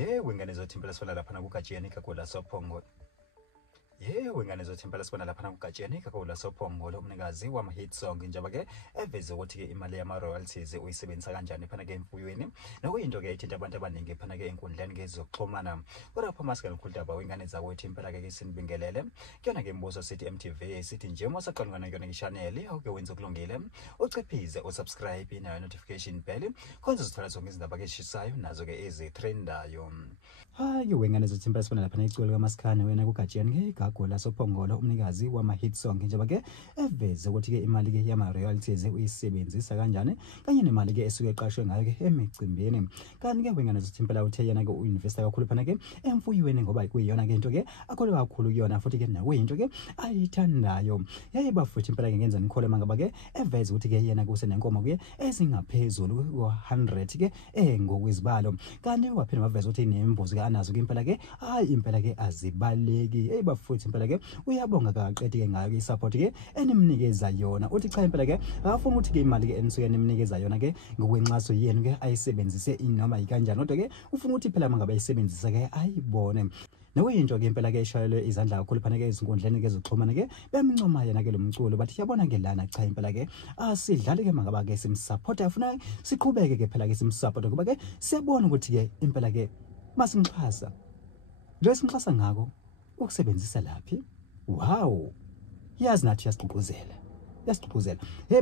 Wengane zothempela sibona lapha kuGajeni kaGola Sophongolo. Wengane zothempela sibona lapha kuGajeni kaGola Sophongolo umnikazi wama-hit song njengoba ke eveze ukuthi ke imali yama-royalties uyisebenzisa kanjani phana ke emfuyweni nokuyinto ke ithinta abantu abaningi phana ke enkundleni ke zokuxhumana. Kodwa phoma sike ngikhuludaba wengane zakwethu impela ke sinibingelele kuyona ke imbuzo sithi MTV sithi nje uma saqala ngana kuyona i-channel awuke wenza okulungile ucephize usubscribe nayo notification bell khonze uzithola zonke izindaba ke eshisayo nazo ke ezitrendayo. Hayi wengane zothempela sibona lapha icolo kaMasikhane wena kuGajeni ke kaGola Sophongolo umnikazi wama-hit song njengoba ke eveze ukuthi ke imali ke yama-royalties uyisebenzisa kanjani kanye nemali ke esuke eqashwe ngayo ke emicimbini. Kanti ke wengane zothempela uthe yena ke uinvesta kakhulu phana ke emfuyweni ngoba kuyiyona ke into ke akholwa kakhulu kuyona futhi ke nakuyinto ke ayithandayo. Bafuthi impela ke ngenza nikhole mangaba ke eveze ukuthi ke yena kusenenkomo ke ezingaphezulu ko100 ke ngokwizibalo. Kanti waphinde waveza ukuthi nembuzi ke anazo ke impela ke impela ke azibaleki. Bafuthi impela ke uyabonga kaqedi ke ngayo ke support ke enimnikeza yona. Uthi cha impela ke akafuna ukuthi ke imali ke enisuke nimnikeza yona ke ngokwenxaso yenu ke ayisebenzise inoma ikanjani kodwa ke ufuna ukuthi phela mangabe ayisebenzisa ke ayibone. Nokuyinto ke impela ke eshayelwe izandla kakhulu phana ke izinkundleni ke zokuxhumana ke bemncoma yena ke lo mculo bathi yabona ke lana cha impela ke asidlali ke mangaba ke simsupport afuna siqhubeke ke phela ke simsupport ngoba ke siyabona ukuthi ke impela ke masimxhasa nje simxhasa ngako ukusebenzisa laphi. Wow, yazi nathi yasiqhubuzela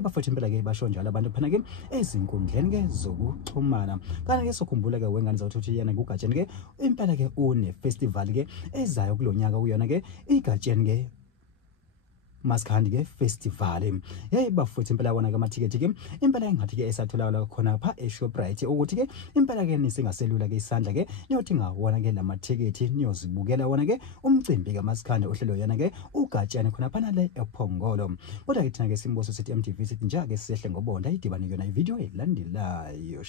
bafuthi impela ke basho njalo abantu phana ke ezinkundleni ke zokuxhumana. Kanti ke sokhumbula ke wengane zawuthi yena kuGajeni ke impela ke une festival ke ezayo kulonyaka kuyona ke iGajeni ke Maskandi ke festival. Bafuthi impela wona ke amathikithi ke impela engathi ke esatholakala khona pha eShoprite ukuthi ke impela ke nisingaselula ke isandla ke niyothenga wona ke lamathikithi niyozibukela wona ke umcimbi kaMaskandi ohlelo yana ke uGajani khona phana le ePhongolo. Kodwa ke thina ke simbuso sithi MTV sithi nje ake sisehle ngobonda idibane yona ivideo elandelayo.